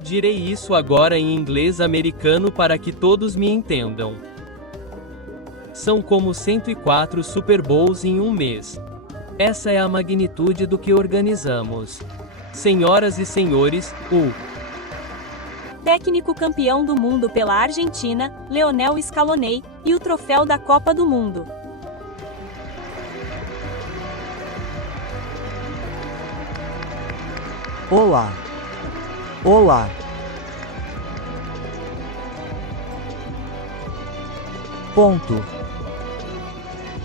Direi isso agora em inglês americano para que todos me entendam. São como 104 Super Bowls em um mês. Essa é a magnitude do que organizamos. Senhoras e senhores, o técnico campeão do mundo pela Argentina, Lionel Scaloni, e o troféu da Copa do Mundo. Olá. Olá. Ponto.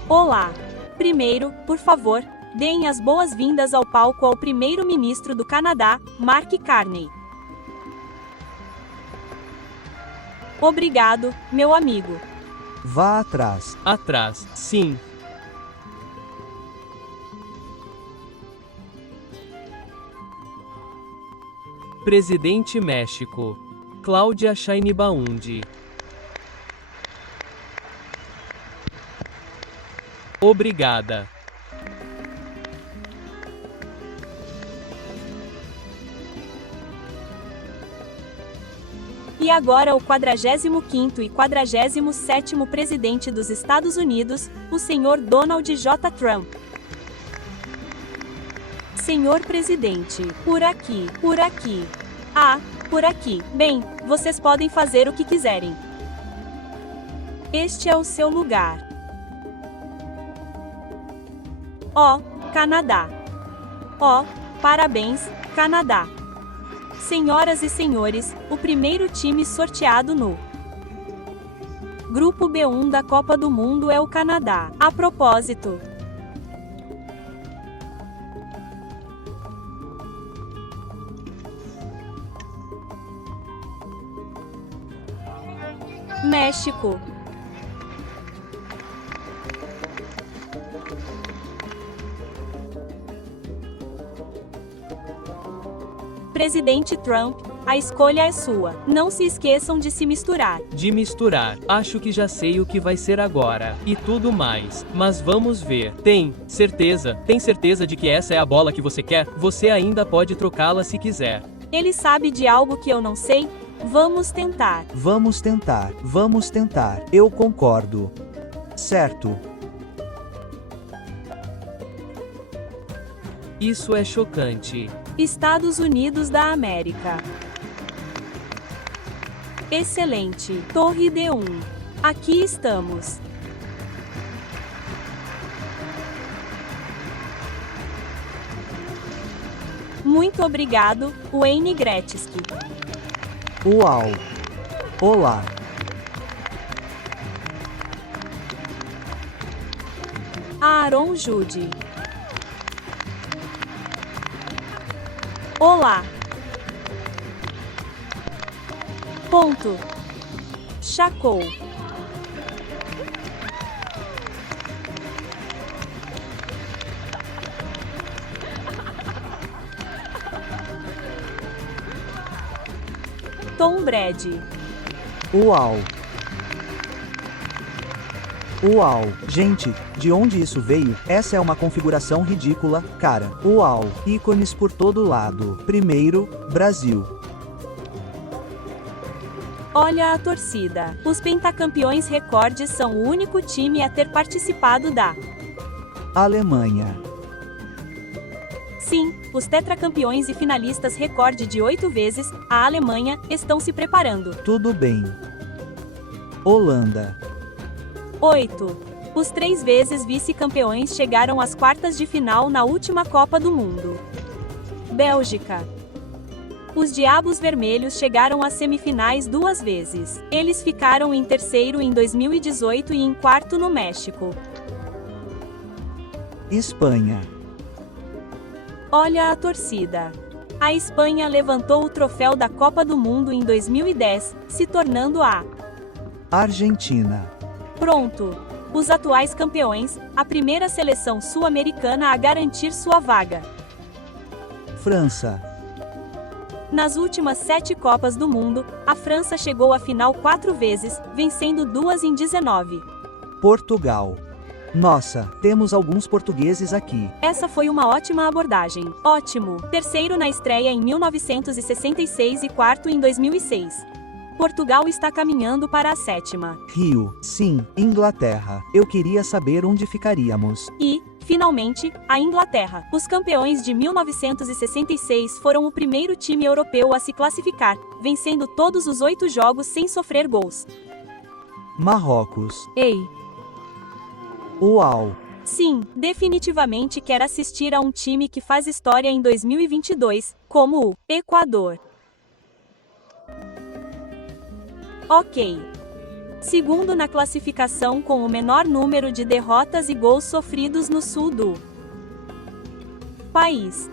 Olá. Primeiro, por favor, deem as boas-vindas ao palco ao primeiro-ministro do Canadá, Mark Carney. Obrigado, meu amigo. Vá atrás. Atrás, sim. Presidente México. Cláudia Sheinbaum. Obrigada. E agora o 45º e 47º presidente dos Estados Unidos, o senhor Donald J. Trump. Senhor presidente, por aqui, por aqui. Ah, por aqui. Bem, vocês podem fazer o que quiserem. Este é o seu lugar. Ó, Canadá. Ó, parabéns, Canadá. Senhoras e senhores, o primeiro time sorteado no Grupo B1 da Copa do Mundo é o Canadá. A propósito, México. Presidente Trump, a escolha é sua. Não se esqueçam de se misturar. De misturar. Acho que já sei o que vai ser agora. E tudo mais. Mas vamos ver. Tem certeza de que essa é a bola que você quer? Você ainda pode trocá-la se quiser. Ele sabe de algo que eu não sei? Vamos tentar. Vamos tentar. Vamos tentar. Eu concordo. Certo. Isso é chocante. Estados Unidos da América. Excelente. Torre D1. Aqui estamos. Muito obrigado, Wayne Gretzky. Uau. Olá. Aaron Jude. Olá. Ponto. Chacou. Tom Brady. Uau. Uau, gente, de onde isso veio? Essa é uma configuração ridícula, cara. Uau, ícones por todo lado. Primeiro, Brasil. Olha a torcida. Os pentacampeões recordes são o único time a ter participado da Alemanha. Sim, os tetracampeões e finalistas recorde de 8 vezes, a Alemanha, estão se preparando. Tudo bem. Holanda. 8. Os 3 vezes vice-campeões chegaram às quartas de final na última Copa do Mundo. Bélgica. Os Diabos Vermelhos chegaram às semifinais 2 vezes. Eles ficaram em terceiro em 2018 e em quarto no México. Espanha. Olha a torcida. A Espanha levantou o troféu da Copa do Mundo em 2010, se tornando a Argentina. Pronto! Os atuais campeões, a primeira seleção sul-americana a garantir sua vaga. França. Nas últimas 7 Copas do Mundo, a França chegou à final 4 vezes, vencendo 2 em 19. Portugal. Nossa, temos alguns portugueses aqui. Essa foi uma ótima abordagem. Ótimo! Terceiro na estreia em 1966 e quarto em 2006. Portugal está caminhando para a 7ª. Rio. Sim, Inglaterra. Eu queria saber onde ficaríamos. E, finalmente, a Inglaterra. Os campeões de 1966 foram o primeiro time europeu a se classificar, vencendo todos os 8 jogos sem sofrer gols. Marrocos. Ei! Uau! Sim, definitivamente quero assistir a um time que faz história em 2022, como o Equador. Ok. Segundo na classificação com o menor número de derrotas e gols sofridos no sul do país.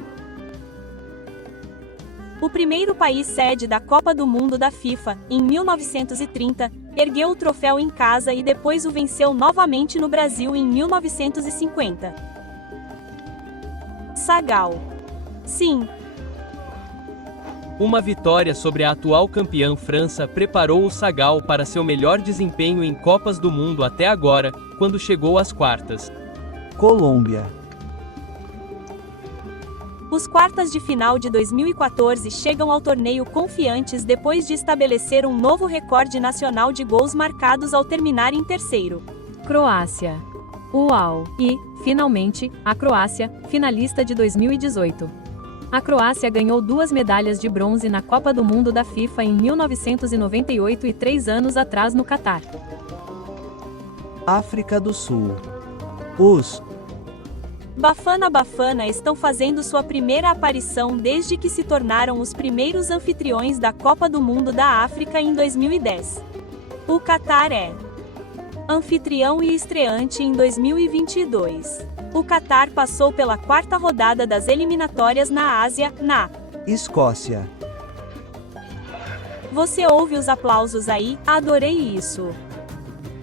O primeiro país sede da Copa do Mundo da FIFA, em 1930, ergueu o troféu em casa e depois o venceu novamente no Brasil em 1950. Sagal. Sim. Uma vitória sobre a atual campeã França preparou o Sagal para seu melhor desempenho em Copas do Mundo até agora, quando chegou às quartas. Colômbia. Os quartas de final de 2014 chegam ao torneio confiantes depois de estabelecer um novo recorde nacional de gols marcados ao terminar em terceiro. Croácia. Uau! E, finalmente, a Croácia, finalista de 2018. A Croácia ganhou 2 medalhas de bronze na Copa do Mundo da FIFA em 1998 e 3 anos atrás no Catar. África do Sul. Os Bafana Bafana estão fazendo sua primeira aparição desde que se tornaram os primeiros anfitriões da Copa do Mundo da África em 2010. O Catar é anfitrião e estreante em 2022. O Catar passou pela 4ª rodada das eliminatórias na Ásia, na Escócia. Você ouve os aplausos aí? Adorei isso!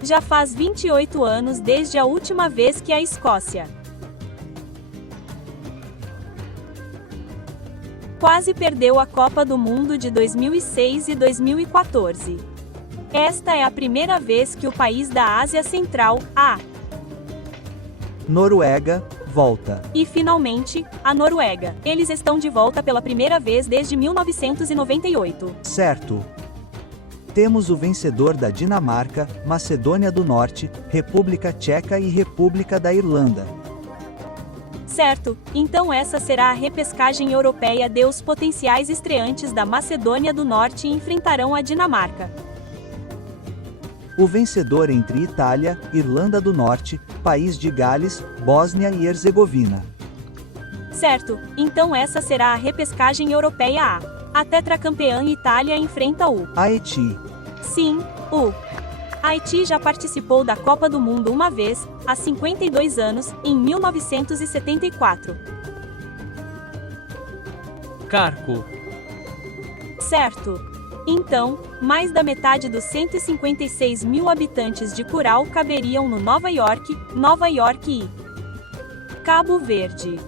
Já faz 28 anos desde a última vez que a Escócia quase perdeu a Copa do Mundo de 2006 e 2014. Esta é a primeira vez que o país da Ásia Central, a Noruega, volta. E finalmente, a Noruega. Eles estão de volta pela primeira vez desde 1998. Certo. Temos o vencedor da Dinamarca, Macedônia do Norte, República Tcheca e República da Irlanda. Certo, então essa será a repescagem europeia de os potenciais estreantes da Macedônia do Norte enfrentarão a Dinamarca. O vencedor entre Itália, Irlanda do Norte, País de Gales, Bósnia e Herzegovina. Certo, então essa será a repescagem europeia A. A tetracampeã Itália enfrenta o Haiti. Sim, o Haiti já participou da Copa do Mundo uma vez, há 52 anos, em 1974. Carco. Certo. Então, mais da metade dos 156 mil habitantes de Curau caberiam no Nova York e Cabo Verde.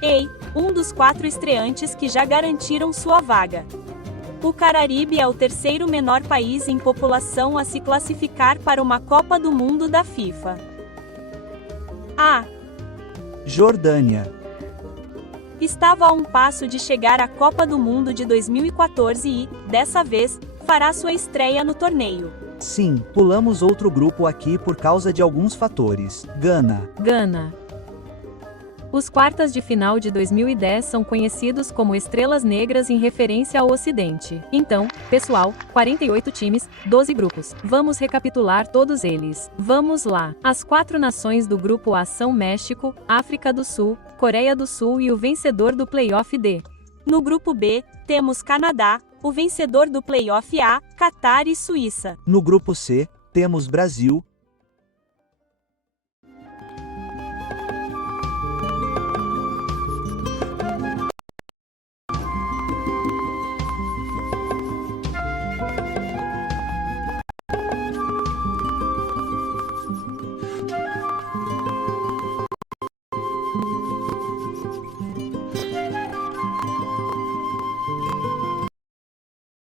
Ei, um dos 4 estreantes que já garantiram sua vaga. O Cararibe é o terceiro menor país em população a se classificar para uma Copa do Mundo da FIFA. A Jordânia. estava a um passo de chegar à Copa do Mundo de 2014 e, dessa vez, fará sua estreia no torneio. Sim, pulamos outro grupo aqui por causa de alguns fatores. Gana. Gana. Os quartas de final de 2010 são conhecidos como Estrelas Negras em referência ao Ocidente. Então, pessoal, 48 times, 12 grupos. Vamos recapitular todos eles. Vamos lá. As 4 nações do grupo A são México, África do Sul, Coreia do Sul e o vencedor do Playoff D. No grupo B, temos Canadá, o vencedor do Playoff A, Catar e Suíça. No grupo C, temos Brasil,